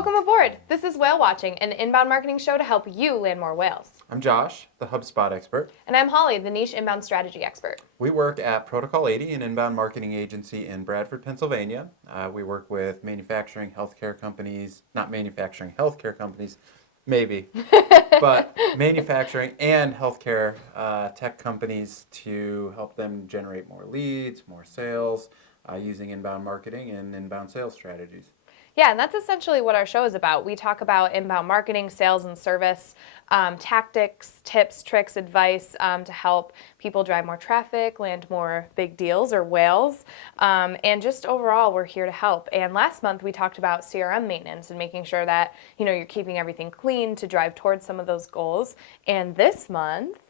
Welcome aboard. This is Whale Watching, an inbound marketing show to help you land more whales. I'm Josh, the HubSpot expert. And I'm Holly, the niche inbound strategy expert. We work at Protocol 80, an inbound marketing agency in Bradford, Pennsylvania. We work with manufacturing, healthcare companies, not manufacturing, healthcare companies, maybe, but manufacturing and healthcare tech companies to help them generate more leads, more sales, using inbound marketing and inbound sales strategies. Yeah, and that's essentially what our show is about. We talk about inbound marketing, sales and service, tactics, tips, tricks, advice to help people drive more traffic, land more big deals or whales, and just overall, we're here to help. And last month, we talked about CRM maintenance and making sure that you're keeping everything clean to drive towards some of those goals. And this month,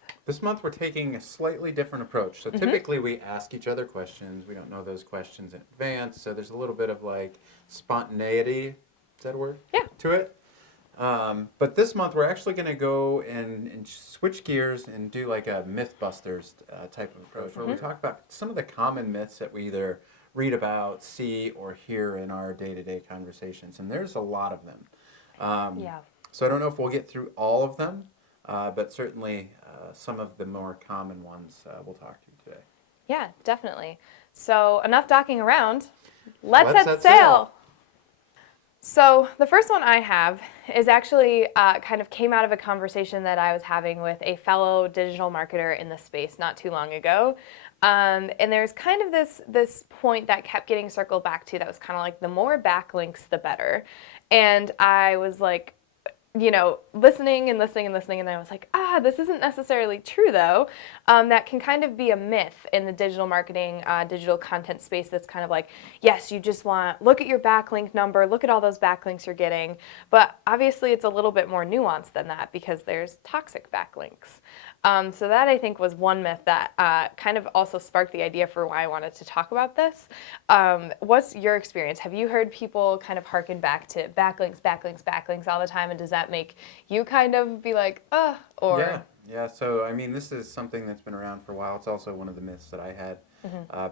we're taking a slightly different approach. So typically we ask each other questions. We don't know those questions in advance. So there's a little bit of like spontaneity, is that a word? Yeah. To it. But this month we're actually going to go and switch gears and do like a Mythbusters type of approach where we talk about some of the common myths that we either read about, see, or hear in our day-to-day conversations. And there's a lot of them. So I don't know if we'll get through all of them. But certainly some of the more common ones we'll talk to you today. Yeah, definitely. So enough docking around. Let's set sail. sail. So the first one I have is actually kind of came out of a conversation that I was having with a fellow digital marketer in the space not too long ago. And there's kind of this point that kept getting circled back to that was kind of like the more backlinks, the better. And I was like, listening, and I was like, this isn't necessarily true, though. That can kind of be a myth in the digital marketing, digital content space that's kind of like, yes, you just look at your backlink number, look at all those backlinks you're getting. But obviously, it's a little bit more nuanced than that because there's toxic backlinks. So that, I think, was one myth that kind of also sparked the idea for why I wanted to talk about this. What's your experience? Have you heard people kind of harken back to backlinks all the time? And does that make you kind of be like, or? Yeah. So, I mean, this is something that's been around for a while. It's also one of the myths that I had.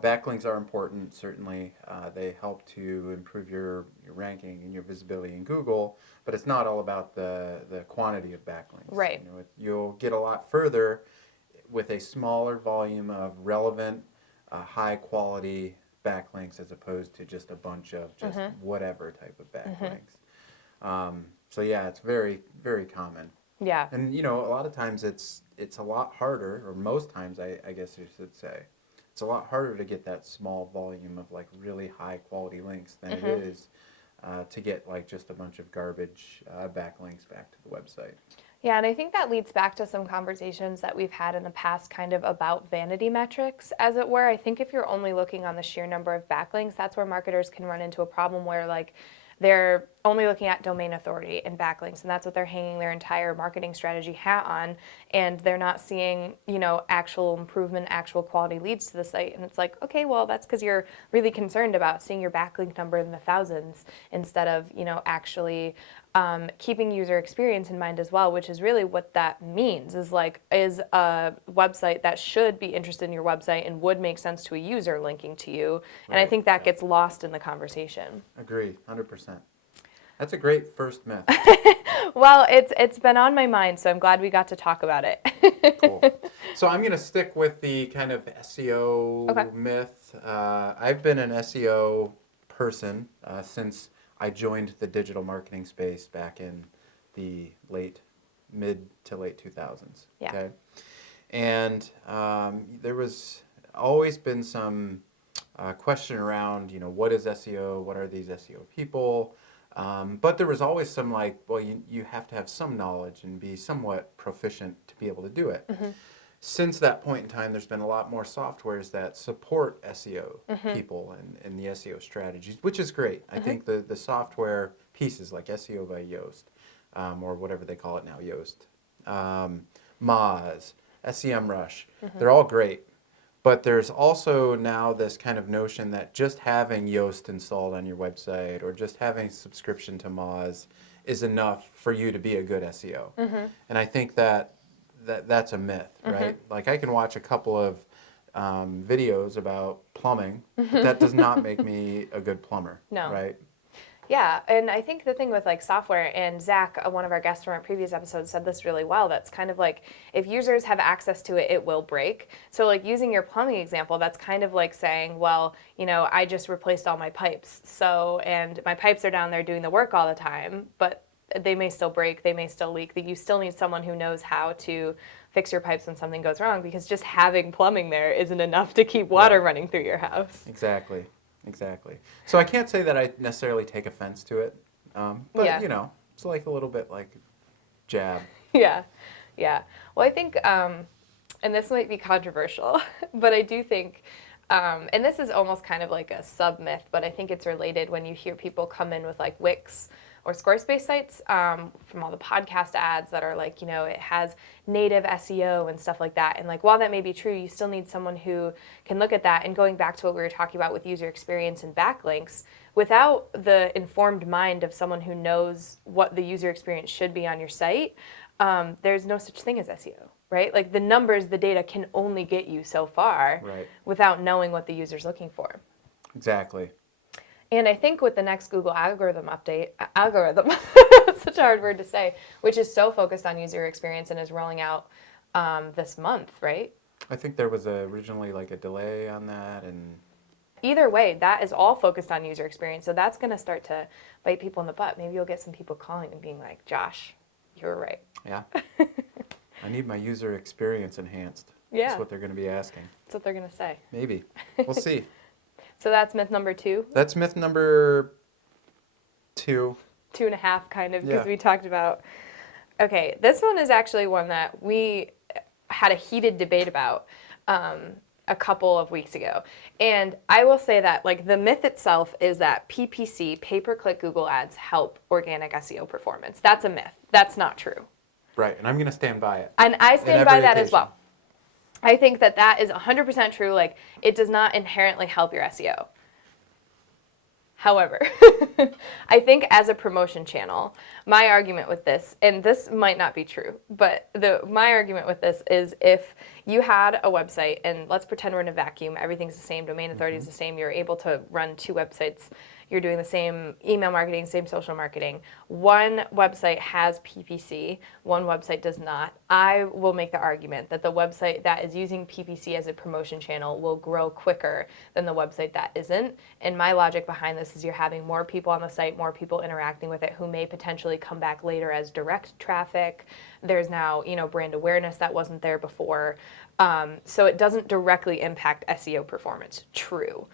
Backlinks are important, certainly. They help to improve your ranking and your visibility in Google, but it's not all about the quantity of backlinks. Right. You'll get a lot further with a smaller volume of relevant, high-quality backlinks as opposed to just a bunch of just whatever type of backlinks. So, yeah, it's very, very common. Yeah. And, a lot of times it's a lot harder, or most times, I guess you should say, it's a lot harder to get that small volume of like really high quality links than it is to get like just a bunch of garbage backlinks back to the website. Yeah, and I think that leads back to some conversations that we've had in the past kind of about vanity metrics, as it were. I think if you're only looking on the sheer number of backlinks, that's where marketers can run into a problem where like they're only looking at domain authority and backlinks, and that's what they're hanging their entire marketing strategy hat on, and they're not seeing, actual improvement, actual quality leads to the site. And it's like, okay, well, that's because you're really concerned about seeing your backlink number in the thousands instead of, actually keeping user experience in mind as well, which is really what that means, is a website that should be interested in your website and would make sense to a user linking to you. And I think that gets lost in the conversation. Agreed, 100%. That's a great first myth. Well, it's been on my mind, so I'm glad we got to talk about it. Cool. So I'm going to stick with the kind of SEO myth. I've been an SEO person since I joined the digital marketing space back in the mid to late 2000s. Yeah. Okay? And there was always been some question around, what is SEO? What are these SEO people? But there was always some you have to have some knowledge and be somewhat proficient to be able to do it. Since that point in time, there's been a lot more softwares that support SEO people and the SEO strategies, which is great. I think the software pieces like SEO by Yoast, or whatever they call it now, Yoast, Moz, SEMrush, they're all great. But there's also now this kind of notion that just having Yoast installed on your website or just having subscription to Moz is enough for you to be a good SEO. And I think that's a myth, right? Like I can watch a couple of videos about plumbing, but that does not make me a good plumber, right? Yeah, and I think the thing with like software, and Zach, one of our guests from our previous episode, said this really well. That's kind of like if users have access to it, it will break. So like using your plumbing example, that's kind of like saying, well, I just replaced all my pipes. So, and my pipes are down there doing the work all the time, but they may still break, they may still leak. That you still need someone who knows how to fix your pipes when something goes wrong, because just having plumbing there isn't enough to keep water running through your house. Exactly. So I can't say that I necessarily take offense to it, but Yeah. it's like a little bit like jab. Yeah, yeah. Well, I think, and this might be controversial, but I do think, and this is almost kind of like a sub myth, but I think it's related when you hear people come in with like Wix or Squarespace sites from all the podcast ads that are like, it has native SEO and stuff like that. And like, while that may be true, you still need someone who can look at that. And going back to what we were talking about with user experience and backlinks, without the informed mind of someone who knows what the user experience should be on your site, there's no such thing as SEO, right? Like the numbers, the data can only get you so far without knowing what the user's looking for. Exactly. And I think with the next Google algorithm, such a hard word to say, which is so focused on user experience and is rolling out this month, right? I think there was originally like a delay on that, and either way, that is all focused on user experience. So that's going to start to bite people in the butt. Maybe you'll get some people calling and being like, Josh, you were right. Yeah. I need my user experience enhanced. Yeah. That's what they're going to be asking. That's what they're going to say. Maybe. We'll see. So that's myth number 2? That's myth number 2. 2.5 kind of, because Yeah. we talked about. Okay, this one is actually one that we had a heated debate about a couple of weeks ago. And I will say that like the myth itself is that PPC, pay-per-click Google ads, help organic SEO performance. That's a myth. That's not true. Right, and I'm going to stand by it. And I stand by that as occasion. well. I think that is 100% true. Like, it does not inherently help your SEO. However, I think as a promotion channel, my argument with this, and this might not be true, but my argument with this is if you had a website, and let's pretend we're in a vacuum, everything's the same, domain authority is the same, you're able to run 2 websites, you're doing the same email marketing, same social marketing. One website has PPC, one website does not. I will make the argument that the website that is using PPC as a promotion channel will grow quicker than the website that isn't. And my logic behind this is you're having more people on the site, more people interacting with it who may potentially come back later as direct traffic. There's now, brand awareness that wasn't there before. So it doesn't directly impact SEO performance. True.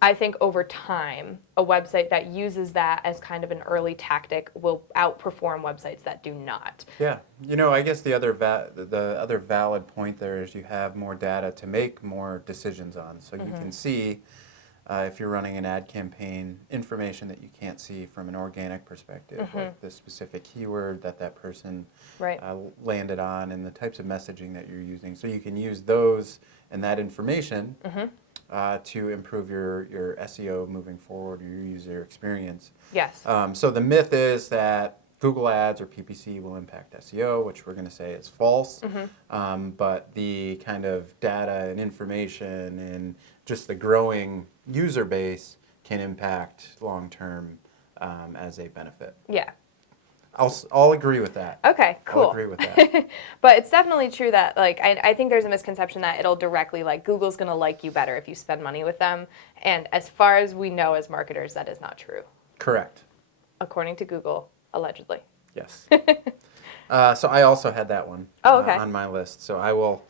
I think over time, a website that uses that as kind of an early tactic will outperform websites that do not. Yeah. I guess the other valid point there is you have more data to make more decisions on. So you can see if you're running an ad campaign, information that you can't see from an organic perspective, like the specific keyword that person landed on and the types of messaging that you're using. So you can use those and that information to improve your SEO moving forward, or your user experience. Yes. So the myth is that Google Ads or PPC will impact SEO, which we're going to say is false. But the kind of data and information and just the growing user base can impact long-term as a benefit. Yeah. I'll agree with that. Okay, cool. I'll agree with that. But it's definitely true that, like, I think there's a misconception that it'll directly, like, Google's going to like you better if you spend money with them. And as far as we know as marketers, that is not true. Correct. According to Google, allegedly. Yes. So I also had that one on my list. So I will.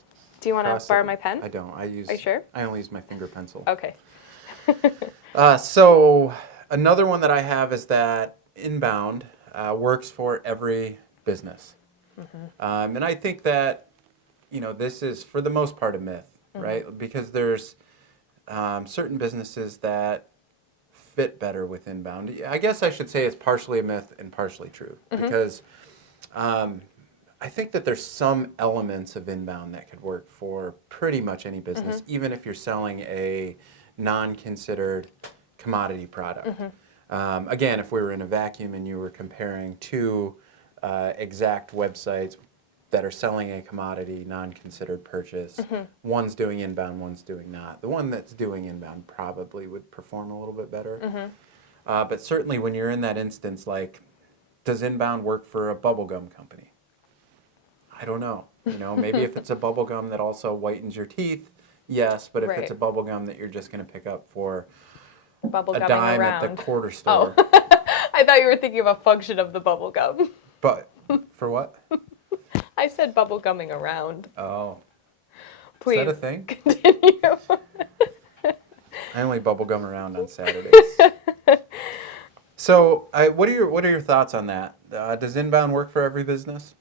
Do you want to borrow my pen? I don't. Are you sure? I only use my finger pencil. Okay. So another one that I have is that inbound works for every business. And I think that, this is for the most part a myth, right? Because there's certain businesses that fit better with inbound. I guess I should say it's partially a myth and partially true, because I think that there's some elements of inbound that could work for pretty much any business, even if you're selling a non-considered commodity product. Again, if we were in a vacuum and you were comparing 2 exact websites that are selling a commodity, non-considered purchase, one's doing inbound, one's doing not. The one that's doing inbound probably would perform a little bit better. But certainly when you're in that instance, like, does inbound work for a bubblegum company? I don't know. Maybe if it's a bubble gum that also whitens your teeth, yes. But if it's a Right. bubble gum that you're just going to pick up for Bubble a gumming dime at the around. quarter Oh, store, I thought you were thinking of a function of the bubble gum. but for what? I said bubble gumming around. Oh, is that Please a thing? continue. I only bubble gum around on Saturdays. So, what are your thoughts on that? Does inbound work for every business?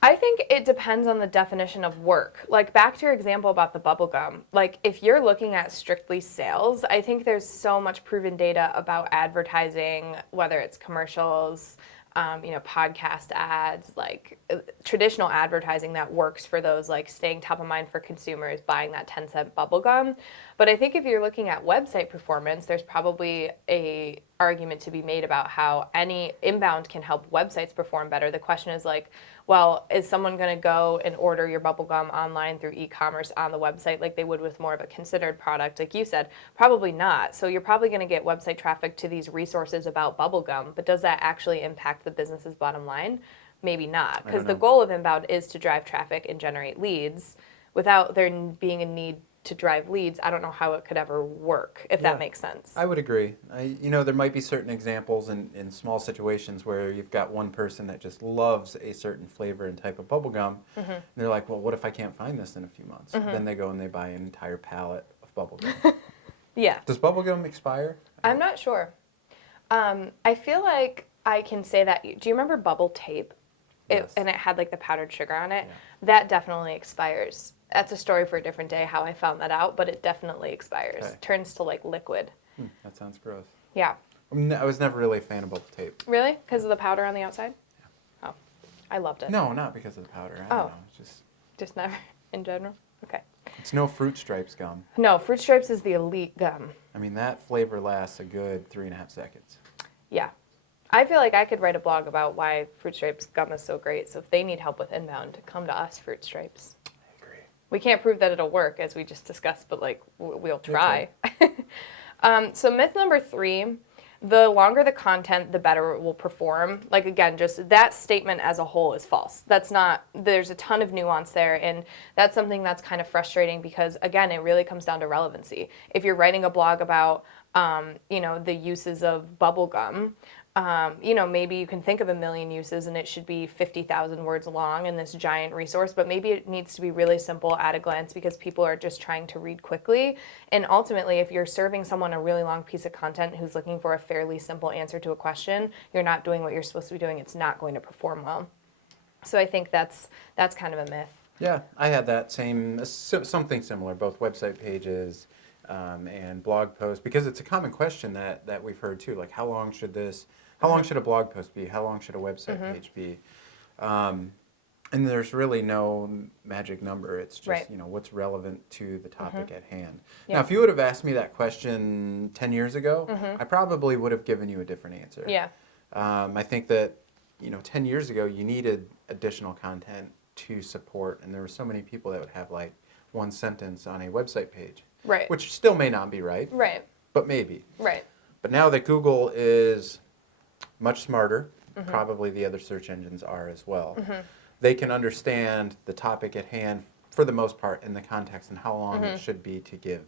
I think it depends on the definition of work. Like back to your example about the bubble gum. Like if you're looking at strictly sales, I think there's so much proven data about advertising, whether it's commercials, podcast ads, like traditional advertising that works for those, like staying top of mind for consumers, buying that 10-cent bubble gum. But I think if you're looking at website performance, there's probably a argument to be made about how any inbound can help websites perform better. The question is like, well, is someone going to go and order your bubble gum online through e-commerce on the website like they would with more of a considered product? Like you said, probably not. So you're probably going to get website traffic to these resources about bubble gum, but does that actually impact the business's bottom line? Maybe not, I because don't the know. goal of inbound is to drive traffic and generate leads. Without there being a need to drive leads, I don't know how it could ever work, if Yeah. that makes sense. I would agree. There might be certain examples in small situations where you've got one person that just loves a certain flavor and type of bubble gum, and they're like, well, what if I can't find this in a few months? Then they go and they buy an entire pallet of bubble gum. Yeah. Does bubble gum expire? I'm not sure. I feel like I can say that. Do you remember bubble tape? Yes. And it had like the powdered sugar on it. Yeah. That definitely expires. That's a story for a different day how I found that out, but it definitely expires. Okay. Turns to like liquid. That sounds gross. Yeah. I was never really a fan of bubble tape. Really? Because of the powder on the outside? Oh, I loved it. No, not because of the powder. I don't know. It's Just never in general? Okay. it's no Fruit Stripes gum. No, Fruit Stripes is the elite gum. I mean, that flavor lasts a good 3.5 seconds. Yeah. I feel like I could write a blog about why Fruit Stripes gum is so great. So if they need help with inbound, come to us, Fruit Stripes. I agree. We can't prove that it'll work, as we just discussed, but like we'll try. Okay. So myth number 3, the longer the content, the better it will perform. Like again, just that statement as a whole is false. That's not, there's a ton of nuance there, and that's something that's kind of frustrating because again, it really comes down to relevancy. If you're writing a blog about, the uses of bubble gum, maybe you can think of 1 million uses and it should be 50,000 words long in this giant resource, but maybe it needs to be really simple at a glance because people are just trying to read quickly. And ultimately, if you're serving someone a really long piece of content who's looking for a fairly simple answer to a question, you're not doing what you're supposed to be doing. It's not going to perform well. So I think that's kind of a myth. Yeah, I had that something similar, both website pages and blog posts, because it's a common question that we've heard too. Like, how long should a blog post be? How long should a website page be? And there's really no magic number. It's just, Right. What's relevant to the topic at hand. Yeah. Now, if you would have asked me that question 10 years ago, I probably would have given you a different answer. Yeah. I think that, 10 years ago, you needed additional content to support, and there were so many people that would have like one sentence on a website page. Right. Which still may not be right, Right. but maybe. Right. But now that Google is much smarter, probably the other search engines are as well, they can understand the topic at hand for the most part in the context and how long it should be to give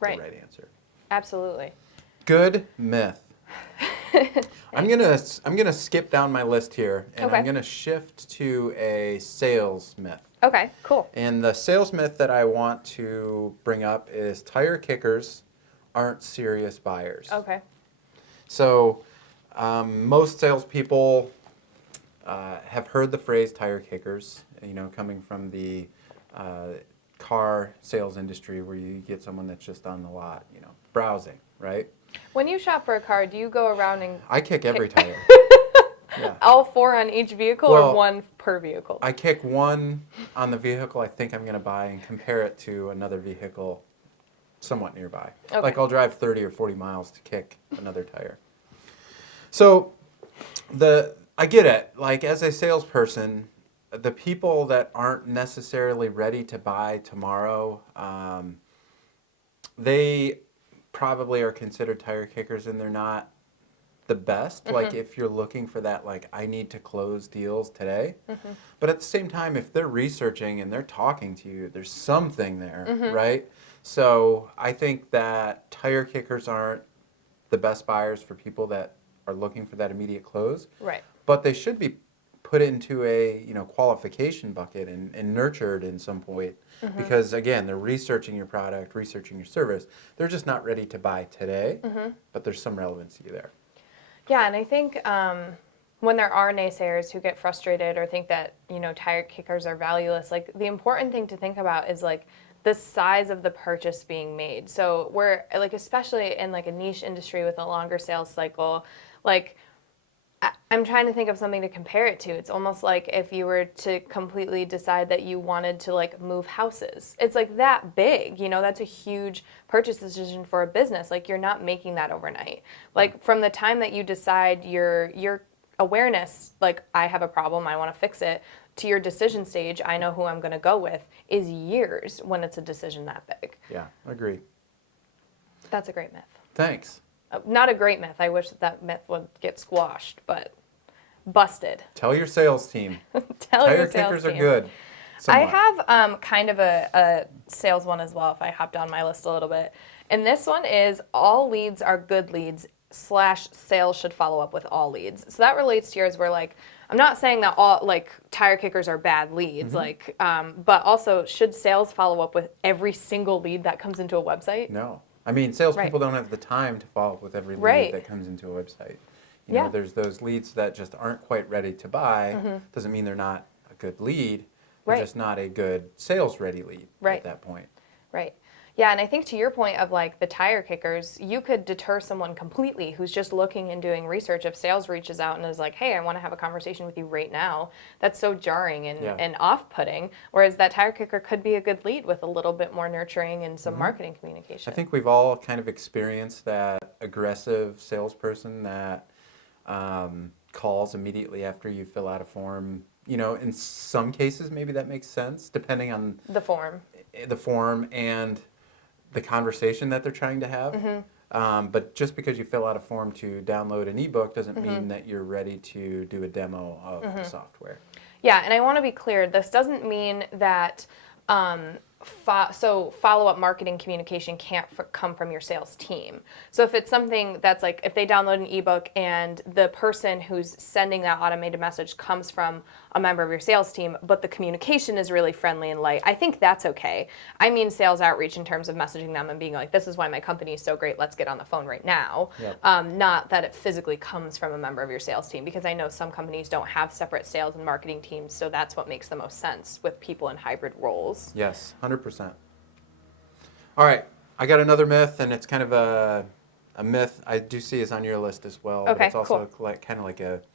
Right. the right answer. Absolutely. Good myth. I'm gonna skip down my list here, and Okay. I'm gonna shift to a sales myth. Okay, cool. And the sales myth that I want to bring up is tire kickers aren't serious buyers. Okay. So most salespeople have heard the phrase tire kickers, coming from the car sales industry where you get someone that's just on the lot, browsing, right? When you shop for a car, do you go around and I kick every tire. Yeah. all 4 on each vehicle Well, or 1 per vehicle? I kick one on the vehicle I think I'm going to buy and compare it to another vehicle somewhat nearby. Okay. Like I'll drive 30 or 40 miles to kick another tire. So I get it. Like as a salesperson, the people that aren't necessarily ready to buy tomorrow, they probably are considered tire kickers and they're not the best. Like if you're looking for that, like I need to close deals today. But at the same time, if they're researching and they're talking to you, there's something there, right? So I think that tire kickers aren't the best buyers for people that are looking for that immediate close. Right. But they should be put into a qualification bucket and nurtured in some point because again they're researching your product, researching your service. They're just not ready to buy today, but there's some relevancy there. Yeah, and I think when there are naysayers who get frustrated or think that tire kickers are valueless, like the important thing to think about is like the size of the purchase being made. So we're like, especially in like a niche industry with a longer sales cycle, like I'm trying to think of something to compare it to. It's almost like if you were to completely decide that you wanted to like move houses. It's like that big, that's a huge purchase decision for a business. Like you're not making that overnight. Like from the time that you decide your awareness, like I have a problem, I want to fix it, to your decision stage, I know who I'm going to go with, is years when it's a decision that big. Yeah, agree. That's a great myth. Thanks. Not a great myth. I wish that myth would get squashed, but busted. Tell your sales team. Tell your Tire sales kickers team. are good. I Somewhat. have kind of a sales one as well, if I hop down my list a little bit. And this one is all leads are good leads / sales should follow up with all leads. So that relates to yours where like, I'm not saying that all like tire kickers are bad leads, like, but also should sales follow up with every single lead that comes into a website? No. I mean, salespeople Right. don't have the time to follow up with every lead Right. that comes into a website. Yeah. There's those leads that just aren't quite ready to buy. Doesn't mean they're not a good lead. They're Right. just not a good sales-ready lead Right. at that point. Right. Yeah, and I think to your point of like the tire kickers, you could deter someone completely who's just looking and doing research. If sales reaches out and is like, hey, I want to have a conversation with you right now, that's so jarring and off-putting. Whereas that tire kicker could be a good lead with a little bit more nurturing and some marketing communication. I think we've all kind of experienced that aggressive salesperson that calls immediately after you fill out a form. In some cases, maybe that makes sense, depending on The form. the form and the conversation that they're trying to have. But just because you fill out a form to download an ebook doesn't mean that you're ready to do a demo of the software. Yeah, and I want to be clear, this doesn't mean that follow-up marketing communication can't come from your sales team. So if it's something that's like, if they download an ebook and the person who's sending that automated message comes from a member of your sales team, but the communication is really friendly and light, I think that's okay. I mean sales outreach in terms of messaging them and being like, this is why my company is so great, let's get on the phone right now. Yep. Not that it physically comes from a member of your sales team, because I know some companies don't have separate sales and marketing teams, so that's what makes the most sense with people in hybrid roles. Yes, 100%. All right, I got another myth, and it's kind of a myth I do see is on your list as well. Okay, but it's also cool. kind of like it's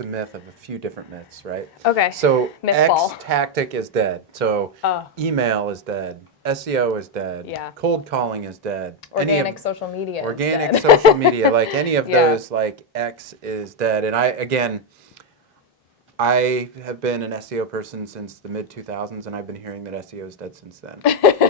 a myth of a few different myths, right? Okay. So Myth ball. X tactic is dead. So email is dead. SEO is dead. Yeah. Cold calling is dead. Organic social media. Organic instead. social media, like any of Yeah. those, like X is dead. And I have been an SEO person since the mid 2000s, and I've been hearing that SEO is dead since then.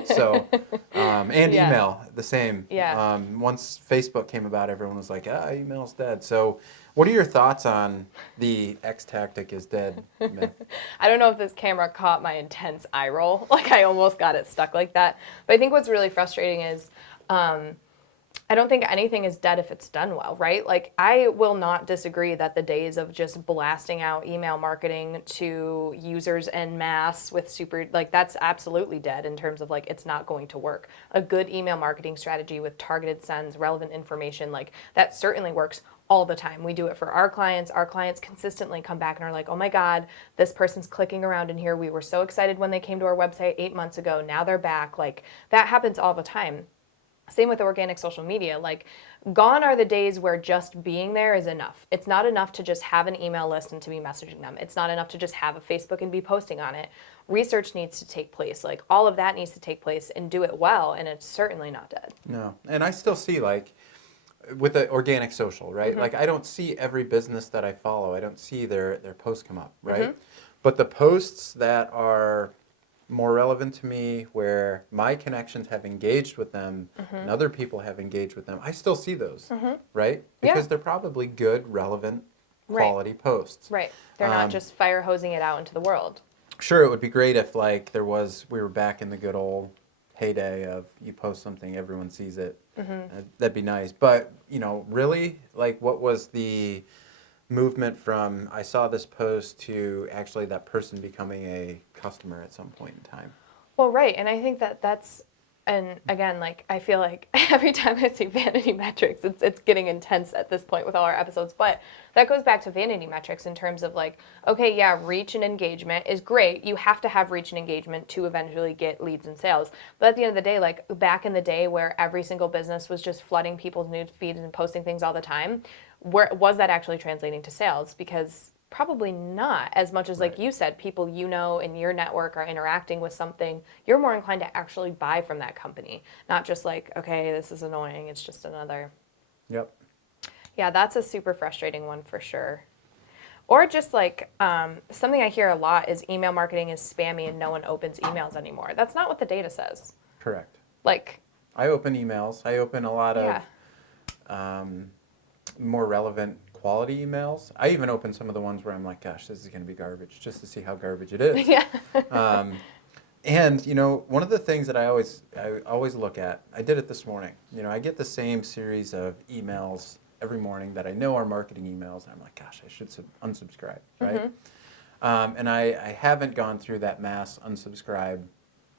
So, and Yeah. email, the same. Yeah. Once Facebook came about, everyone was like, email's dead. So, what are your thoughts on the X tactic is dead myth? I don't know if this camera caught my intense eye roll. Like I almost got it stuck like that. But I think what's really frustrating is I don't think anything is dead if it's done well, right? Like I will not disagree that the days of just blasting out email marketing to users en masse with that's absolutely dead in terms of like it's not going to work. A good email marketing strategy with targeted sends, relevant information, like that certainly works all the time. We do it for our clients. Our clients consistently come back and are like, oh my God, this person's clicking around in here. We were so excited when they came to our website 8 months ago. Now they're back. Like that happens all the time. Same with organic social media. Like gone are the days where just being there is enough. It's not enough to just have an email list and to be messaging them. It's not enough to just have a Facebook and be posting on it. Research needs to take place. Like all of that needs to take place and do it well. And it's certainly not dead. No. And I still see like, with the organic social, right? Like I don't see every business that I follow. I don't see their posts come up, right? But the posts that are more relevant to me, where my connections have engaged with them and other people have engaged with them, I still see those, right? Because Yeah. they're probably good, relevant, Right. quality posts. Right. They're not just fire hosing it out into the world. Sure, it would be great if like we were back in the good old heyday of you post something, everyone sees it. That'd be nice. But, really, like what was the movement from I saw this post to actually that person becoming a customer at some point in time? Well, right. And I think that that's, and again, like, I feel like every time I see vanity metrics, it's getting intense at this point with all our episodes. But that goes back to vanity metrics in terms of like, okay, yeah, reach and engagement is great. You have to have reach and engagement to eventually get leads and sales. But at the end of the day, like back in the day where every single business was just flooding people's news feeds and posting things all the time, where was that actually translating to sales? Because probably not as much as, like Right. you said, people in your network are interacting with something, you're more inclined to actually buy from that company, not just like, okay, this is annoying, it's just another. Yep. Yeah, that's a super frustrating one for sure. Or just like something I hear a lot is email marketing is spammy and no one opens emails anymore. That's not what the data says. Correct. Like, I open emails. I open a lot of yeah. more relevant quality emails. I even open some of the ones where I'm like, gosh, this is going to be garbage, just to see how garbage it is. Yeah. And one of the things that I always look at, I did it this morning. I get the same series of emails every morning that I know are marketing emails, and I'm like, gosh, I should unsubscribe, right? And I haven't gone through that mass unsubscribe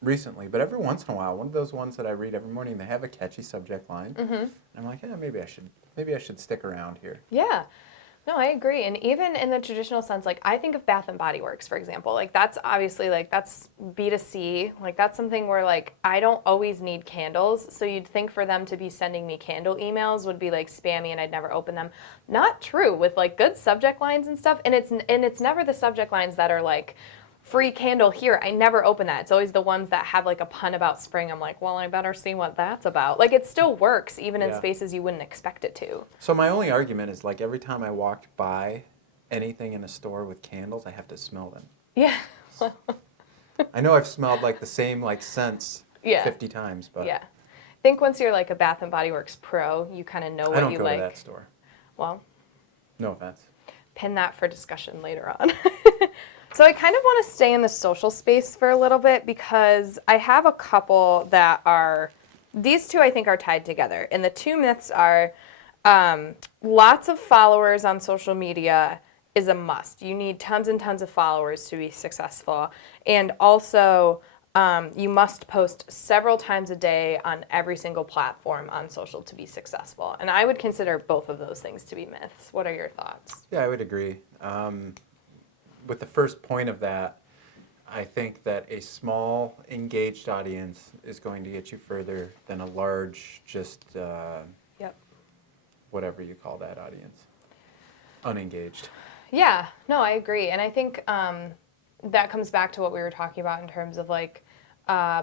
recently, but every once in a while, one of those ones that I read every morning, they have a catchy subject line. And I'm like, yeah, maybe I should stick around here. Yeah. No, I agree. And even in the traditional sense, like I think of Bath and Body Works, for example, like that's obviously like that's B2C. Like that's something where like I don't always need candles. So you'd think for them to be sending me candle emails would be like spammy and I'd never open them. Not true with like good subject lines and stuff. And it's never the subject lines that are like free candle here. I never open that. It's always the ones that have like a pun about spring. I'm like, well, I better see what that's about. Like it still works even in Yeah. spaces you wouldn't expect it to. So my only argument is like every time I walked by anything in a store with candles, I have to smell them. Yeah. I know I've smelled like the same like scents Yeah. 50 times, but Yeah. I think once you're like a Bath and Body Works pro, you kind of know I what don't you go like. to that store. Well, No offense. pin that for discussion later on. So I kind of want to stay in the social space for a little bit because I have a couple that are, these two I think are tied together. And the two myths are lots of followers on social media is a must. You need tons and tons of followers to be successful. And also, you must post several times a day on every single platform on social to be successful. And I would consider both of those things to be myths. What are your thoughts? Yeah, I would agree. With the first point of that, I think that a small, engaged audience is going to get you further than a large, just Yep. whatever you call that audience, unengaged. Yeah, no, I agree. And I think that comes back to what we were talking about in terms of like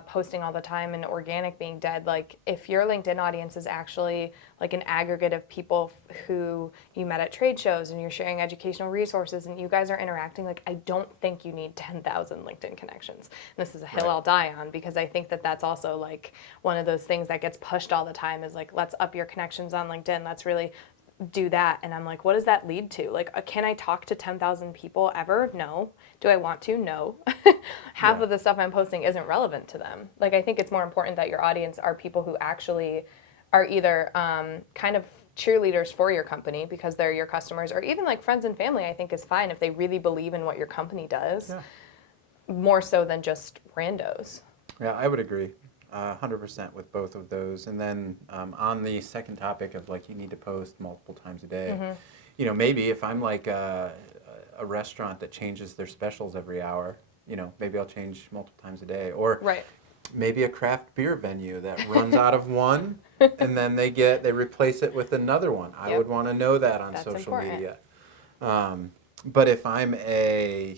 posting all the time and organic being dead. Like if your LinkedIn audience is actually like an aggregate of people who you met at trade shows and you're sharing educational resources and you guys are interacting, like I don't think you need 10,000 LinkedIn connections. And this is a hill I'll die on because I think that that's also like one of those things that gets pushed all the time is like, let's up your connections on LinkedIn. Let's really do that. And I'm like, what does that lead to? Like, can I talk to 10,000 people ever? No. Do I want to? No. Half of the stuff I'm posting isn't relevant to them. Like, I think it's more important that your audience are people who actually are either kind of cheerleaders for your company because they're your customers, or even like friends and family, I think is fine if they really believe in what your company does, more so than just randos. Yeah, I would agree 100% with both of those. And then on the second topic of like you need to post multiple times a day, maybe if I'm like a restaurant that changes their specials every hour, maybe I'll change multiple times a day. Or maybe a craft beer venue that runs out of one and then they replace it with another one. I would want to know that on social media. But if I'm a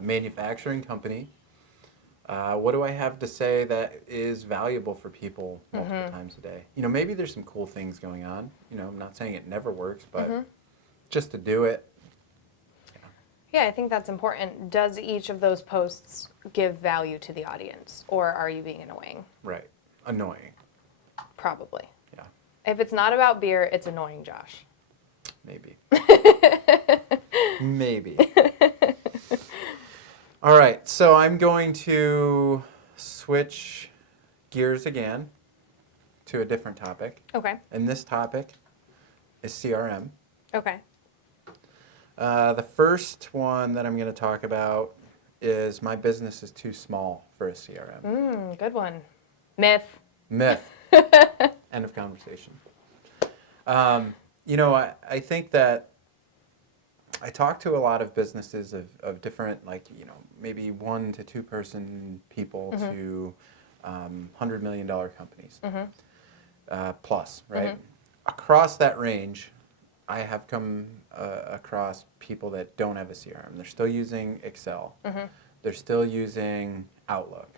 manufacturing company, what do I have to say that is valuable for people multiple times a day? Maybe there's some cool things going on. I'm not saying it never works, but just to do it. Yeah, I think that's important. Does each of those posts give value to the audience, or are you being annoying? Right. Annoying. Probably. Yeah. If it's not about beer, it's annoying, Josh. Maybe. Maybe. All right, so I'm going to switch gears again to a different topic. Okay. And this topic is CRM. Okay. The first one that I'm going to talk about is my business is too small for a CRM. Good one. Myth. Myth. End of conversation. I think that I talk to a lot of businesses of different, maybe 1 to 2 person people to $100 million companies plus, right? Across that range, I have come across people that don't have a CRM. They're still using Excel. They're still using Outlook.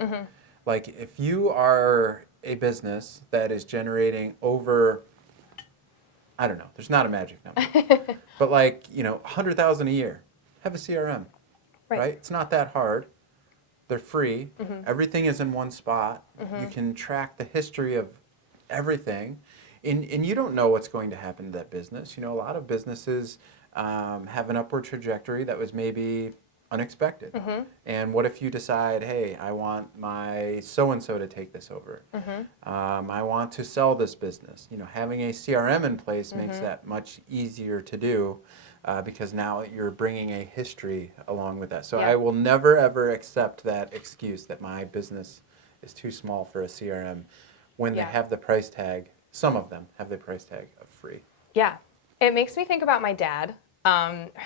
Like, if you are a business that is generating over, I don't know, there's not a magic number, but 100,000 a year, have a CRM, right? It's not that hard. They're free. Everything is in one spot. You can track the history of everything. And you don't know what's going to happen to that business. A lot of businesses have an upward trajectory that was maybe unexpected. And what if you decide, hey, I want my so-and-so to take this over. I want to sell this business. Having a CRM in place makes that much easier to do because now you're bringing a history along with that. So I will never, ever accept that excuse that my business is too small for a CRM when they have the price tag. Some of them have the price tag of free. Yeah. It makes me think about my dad,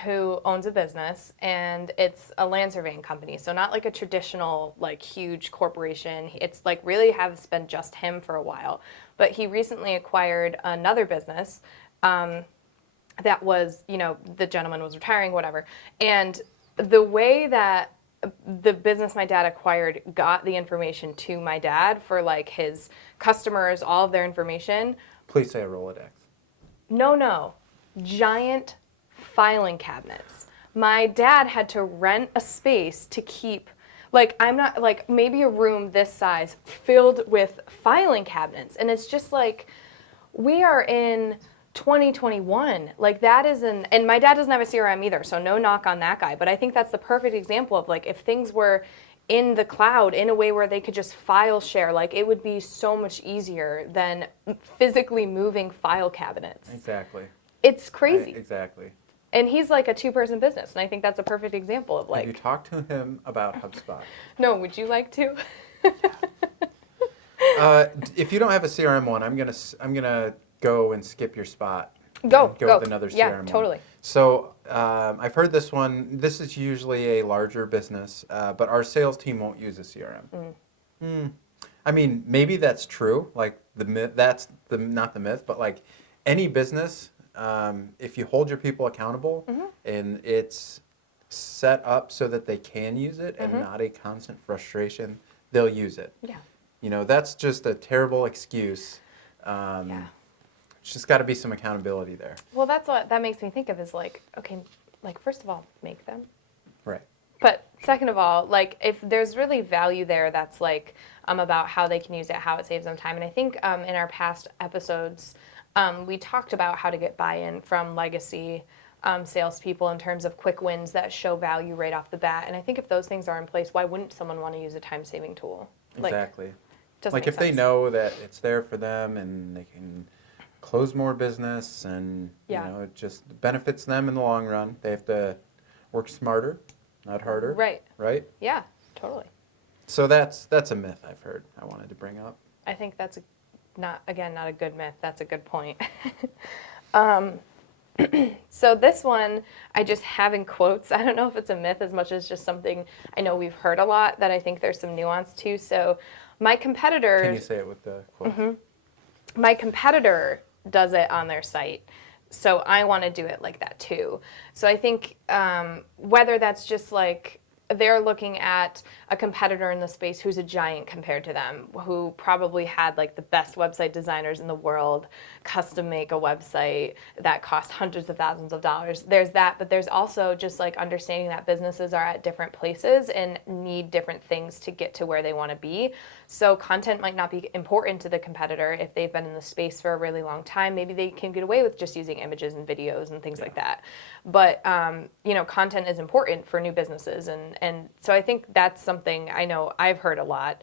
who owns a business, and it's a land surveying company. So not like a traditional, huge corporation. It's really has been just him for a while. But he recently acquired another business that was, the gentleman was retiring, whatever. And the way that the business my dad acquired got the information to my dad for his customers, all of their information. Please say a Rolodex. No. Giant filing cabinets. My dad had to rent a space to keep, maybe a room this size filled with filing cabinets. And it's just we are in 2021. And my dad doesn't have a CRM either, so no knock on that guy. But I think that's the perfect example of if things were in the cloud in a way where they could just file share, it would be so much easier than physically moving file cabinets. Exactly. It's crazy. Exactly. And he's a 2-person business, and I think that's a perfect example of Have you talked to him about HubSpot? No, would you like to? If you don't have a CRM one, I'm gonna go and skip your spot. Go with another CRM Yeah, one. totally. So I've heard this one. This is usually a larger business, but our sales team won't use a CRM. I mean, maybe that's true. The myth, not the myth, but any business, if you hold your people accountable and it's set up so that they can use it and not a constant frustration, they'll use it. Yeah. That's just a terrible excuse. It's just got to be some accountability there. Well, that's what that makes me think of is okay, first of all, make them. Right. But second of all, if there's really value there, that's about how they can use it, how it saves them time. And I think in our past episodes, we talked about how to get buy-in from legacy salespeople in terms of quick wins that show value right off the bat. And I think if those things are in place, why wouldn't someone want to use a time-saving tool? Exactly. Doesn't make if they sense. know that it's there for them and they can close more business and it just benefits them in the long run. They have to work smarter, not harder. Right. Right? Yeah, totally. So that's a myth I've heard I wanted to bring up. I think that's not a good myth. That's a good point. So this one, I just have in quotes. I don't know if it's a myth as much as just something I know we've heard a lot that I think there's some nuance to. So my competitor... Can you say it with the quote? My competitor does it on their site, so I want to do it like that too. So I think whether that's just they're looking at a competitor in the space who's a giant compared to them, who probably had like the best website designers in the world custom make a website that costs hundreds of thousands of dollars. There's that, but there's also just like understanding that businesses are at different places and need different things to get to where they want to be. So content might not be important to the competitor if they've been in the space for a really long time. Maybe they can get away with just using images and videos and things like that. But content is important for new businesses, and so I think that's something I know I've heard a lot.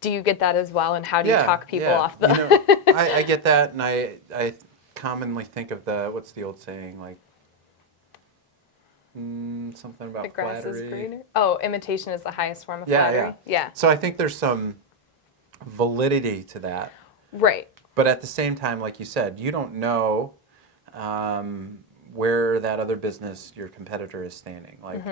Do you get that as well? And how do you talk people off the? I get that, and I commonly think of what's the old saying, like something about the grass flattery. is greener. Oh, imitation is the highest form of flattery. Yeah. So I think there's some validity to that. Right. But at the same time, like you said, you don't know where that other business, your competitor, is standing. Like,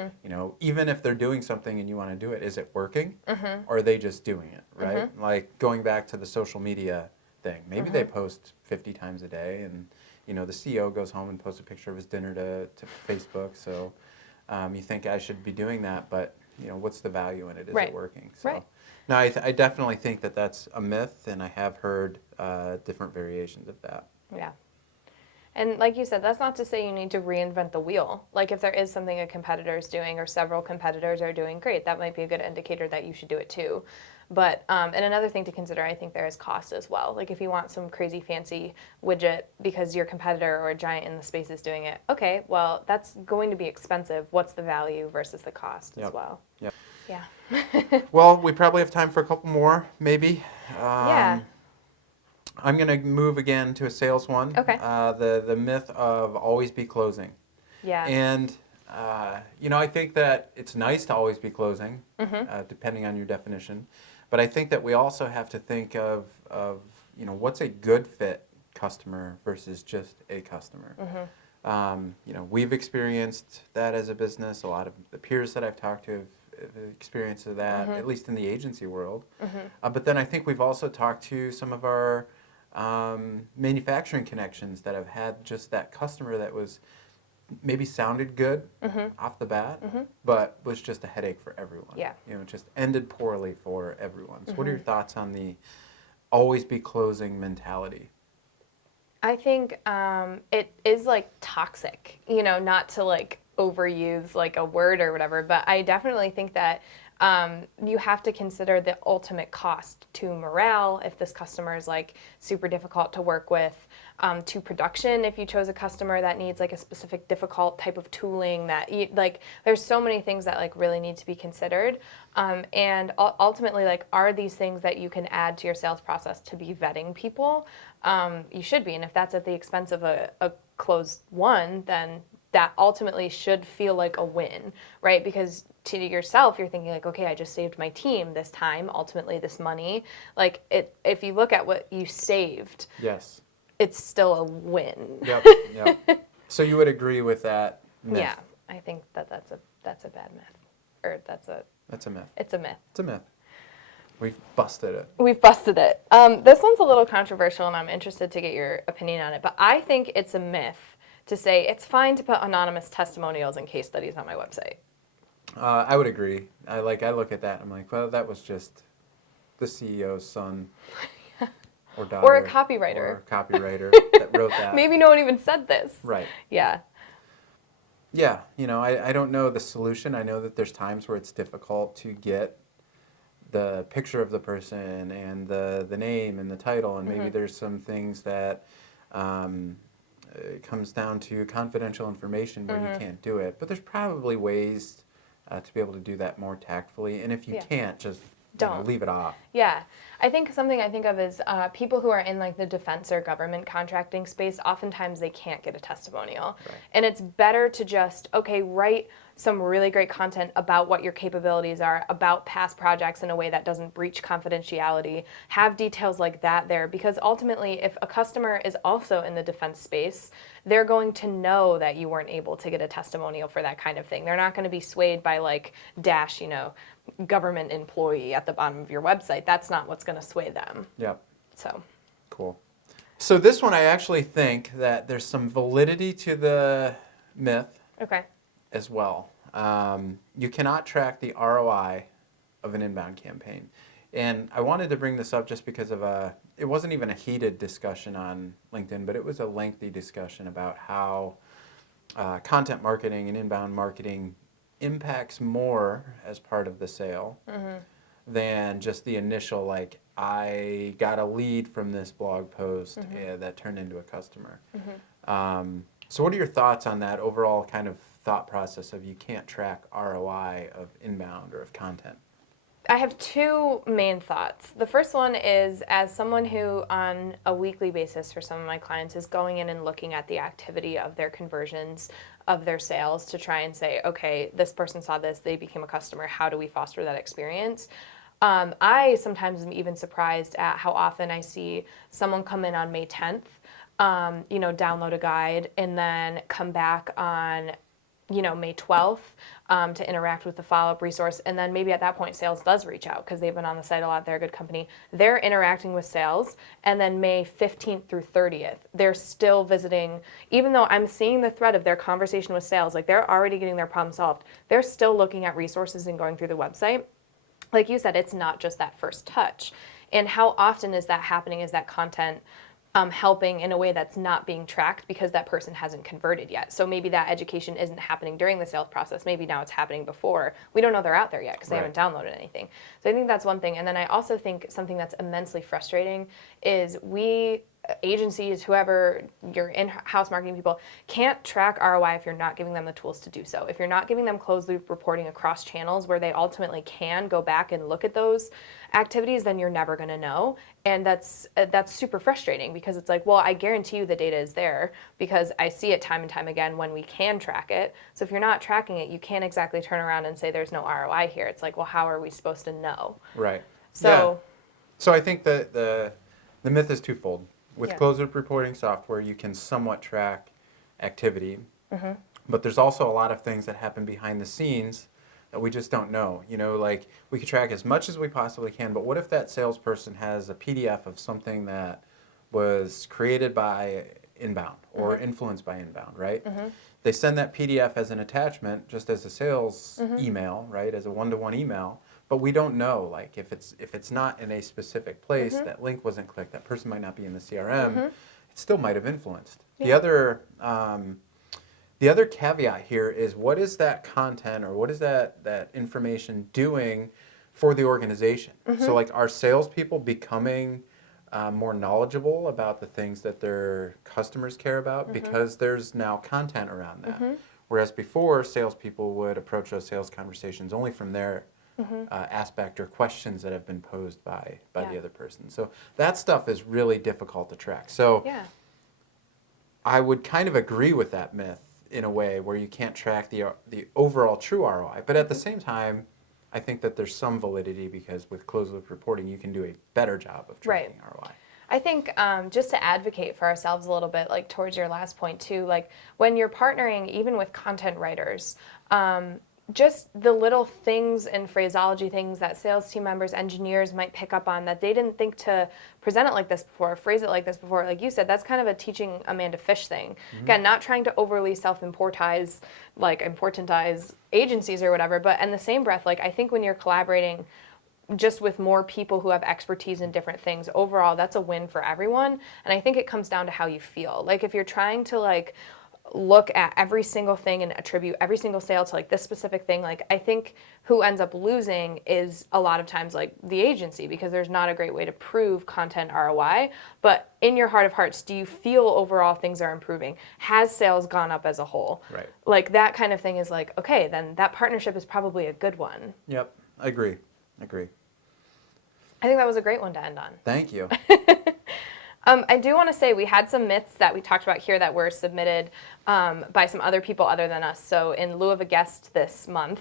even if they're doing something and you want to do it, is it working? Or are they just doing it, right? Like going back to the social media thing. Maybe they post 50 times a day and, the CEO goes home and posts a picture of his dinner to Facebook. So you think I should be doing that, but, what's the value in it? Is it working? So, no, I definitely think that that's a myth, and I have heard different variations of that. Yeah. And like you said, that's not to say you need to reinvent the wheel. Like if there is something a competitor is doing or several competitors are doing, great, that might be a good indicator that you should do it too. But, and another thing to consider, I think there is cost as well. Like if you want some crazy fancy widget because your competitor or a giant in the space is doing it, okay, well, that's going to be expensive. What's the value versus the cost as well? Yep. Yeah. Well, we probably have time for a couple more, maybe. Yeah. I'm going to move again to a sales one. Okay. The myth of always be closing. Yeah. And, I think that it's nice to always be closing, depending on your definition. But I think that we also have to think of what's a good fit customer versus just a customer. We've experienced that as a business. A lot of the peers that I've talked to have experience of that, at least in the agency world. But then I think we've also talked to some of our manufacturing connections that have had just that customer that was maybe sounded good off the bat, but was just a headache for everyone. Yeah. It just ended poorly for everyone. So what are your thoughts on the always be closing mentality? I think it is like toxic, not to like overuse like a word or whatever, but I definitely think that you have to consider the ultimate cost to morale if this customer is like super difficult to work with, to production if you chose a customer that needs like a specific difficult type of tooling that like there's so many things that like really need to be considered, and ultimately like are these things that you can add to your sales process to be vetting people. You should be, and if that's at the expense of a closed one, then that ultimately should feel like a win, right? Because to yourself, you're thinking like, okay, I just saved my team this time, ultimately this money. Like if you look at what you saved, yes, it's still a win. Yep. So you would agree with that myth? Yeah, I think that's a bad myth, or that's a myth. It's a myth. It's a myth. We've busted it. We've busted it. This one's a little controversial, and I'm interested to get your opinion on it. But I think it's a myth to say it's fine to put anonymous testimonials and case studies on my website. I would agree. I look at that and I'm like, well, that was just the CEO's son or daughter. Or a copywriter. That wrote that. Maybe no one even said this. Right. Yeah. Yeah, I don't know the solution. I know that there's times where it's difficult to get the picture of the person and the name and the title, and maybe there's some things that it comes down to confidential information where you can't do it. But there's probably ways to be able to do that more tactfully. And if you can't, just don't leave it off. Yeah. I think something I think of is people who are in like the defense or government contracting space, oftentimes they can't get a testimonial. Right. And it's better to just, okay, write some really great content about what your capabilities are, about past projects in a way that doesn't breach confidentiality, have details like that there, because ultimately if a customer is also in the defense space, they're going to know that you weren't able to get a testimonial for that kind of thing. They're not going to be swayed by like dash, government employee at the bottom of your website. That's not what's going to sway them. Yep. So. Cool. So this one, I actually think that there's some validity to the myth. Okay. As well. You cannot track the ROI of an inbound campaign. And I wanted to bring this up just because of it wasn't even a heated discussion on LinkedIn, but it was a lengthy discussion about how content marketing and inbound marketing impacts more as part of the sale than just the initial, like, I got a lead from this blog post that turned into a customer. So what are your thoughts on that overall kind of thought process of you can't track ROI of inbound or of content? I have two main thoughts. The first one is, as someone who on a weekly basis for some of my clients is going in and looking at the activity of their conversions, of their sales, to try and say, okay, this person saw this, they became a customer, how do we foster that experience? I sometimes am even surprised at how often I see someone come in on May 10th, download a guide, and then come back on May 12th to interact with the follow-up resource. And then maybe at that point, sales does reach out because they've been on the site a lot. They're a good company. They're interacting with sales. And then May 15th through 30th, they're still visiting, even though I'm seeing the thread of their conversation with sales, like they're already getting their problem solved. They're still looking at resources and going through the website. Like you said, it's not just that first touch. And how often is that happening? Is that content helping in a way that's not being tracked because that person hasn't converted yet? So maybe that education isn't happening during the sales process. Maybe now it's happening before. We don't know they're out there yet because they haven't downloaded anything. So I think that's one thing. And then I also think something that's immensely frustrating is agencies, whoever, your in-house marketing people, can't track ROI if you're not giving them the tools to do so. If you're not giving them closed loop reporting across channels where they ultimately can go back and look at those activities, then you're never going to know. And that's super frustrating because it's like, well, I guarantee you the data is there because I see it time and time again when we can track it. So if you're not tracking it, you can't exactly turn around and say there's no ROI here. It's like, well, how are we supposed to know? Right. So, yeah. So I think that the myth is twofold. With closed-loop reporting software, you can somewhat track activity, but there's also a lot of things that happen behind the scenes that we just don't know. Like we could track as much as we possibly can, but what if that salesperson has a PDF of something that was created by inbound or influenced by inbound, right? They send that PDF as an attachment, just as a sales email, right, as a one-to-one email. But we don't know, like, if it's not in a specific place, that link wasn't clicked, that person might not be in the CRM, it still might have influenced. Yeah. The other caveat here is, what is that content or what is that information doing for the organization? So, like, are salespeople becoming more knowledgeable about the things that their customers care about because there's now content around that? Whereas before, salespeople would approach those sales conversations only from their aspect or questions that have been posed by the other person. So that stuff is really difficult to track. So I would kind of agree with that myth in a way where you can't track the overall true ROI. But at the same time, I think that there's some validity because with closed loop reporting, you can do a better job of tracking ROI. I think just to advocate for ourselves a little bit, like towards your last point too, like when you're partnering even with content writers, just the little things and phraseology things that sales team members, engineers might pick up on that they didn't think to present it like this before, phrase it like this before. Like you said, that's kind of a teaching Amanda Fish thing. Again, not trying to overly importantize agencies or whatever, but in the same breath, like I think when you're collaborating just with more people who have expertise in different things, overall, that's a win for everyone. And I think it comes down to how you feel. Like if you're trying to look at every single thing and attribute every single sale to this specific thing, I think who ends up losing is a lot of times the agency, because there's not a great way to prove content ROI. But in your heart of hearts, do you feel overall things are improving? Has sales gone up as a whole? Right. That kind of thing is okay, then that partnership is probably a good one. Yep, I agree. I think that was a great one to end on. Thank you. I do want to say we had some myths that we talked about here that were submitted by some other people other than us. So in lieu of a guest this month,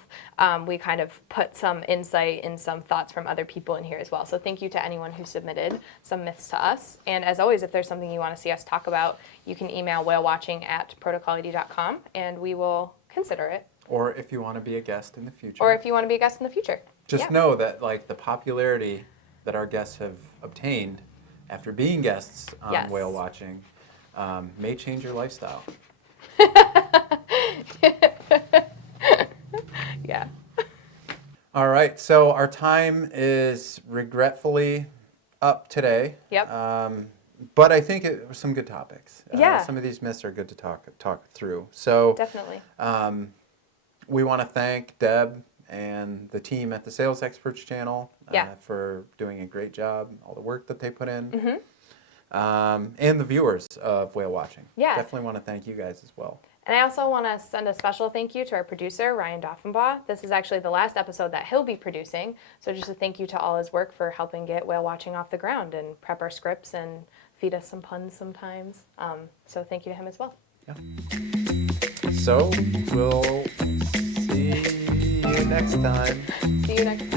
we kind of put some insight and some thoughts from other people in here as well. So thank you to anyone who submitted some myths to us. And as always, if there's something you want to see us talk about, you can email whalewatching@protocolid.com and we will consider it. Or if you want to be a guest in the future. Just know that the popularity that our guests have obtained after being guests on Whale Watching may change your lifestyle. Yeah. All right, so our time is regretfully up today. Yep. But I think it was some good topics. Yeah. Some of these myths are good to talk through. So Definitely. we want to thank Deb and the team at the Sales Experts channel Yeah. for doing a great job, all the work that they put in, Mm-hmm. and the viewers of Whale Watching. Yeah. Definitely want to thank you guys as well. And I also want to send a special thank you to our producer, Ryan Doffenbaugh. This is actually the last episode that he'll be producing. So just a thank you to all his work for helping get Whale Watching off the ground and prep our scripts and feed us some puns sometimes. So thank you to him as well. Yeah. So we'll see you next time. See you next time.